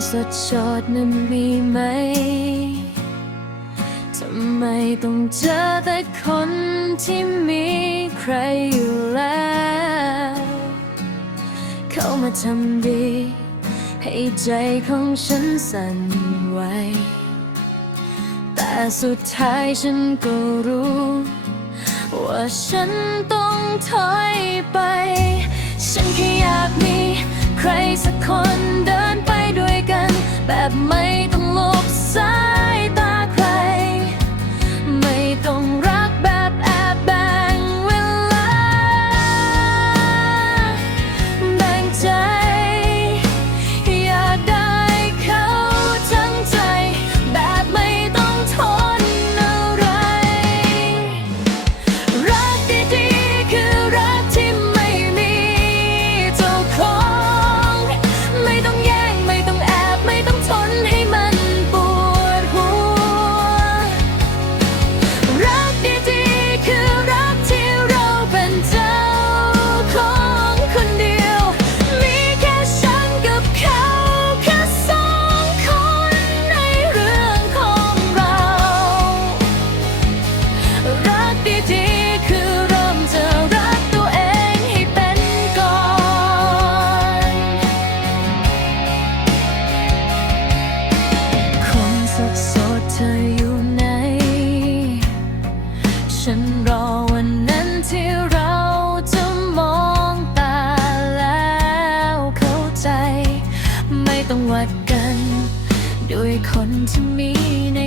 สดชอดนั้นมีไหม ทำไมต้องเจอแต่คนที่มีใครอยู่แล้ว เขามาทำดี ให้ใจของฉันสั่นไหว แต่สุดท้ายฉันก็รู้ ว่าฉันต้องถอยไป ฉันแค่อยากมีใครสักคนเดิน คนที่มีใน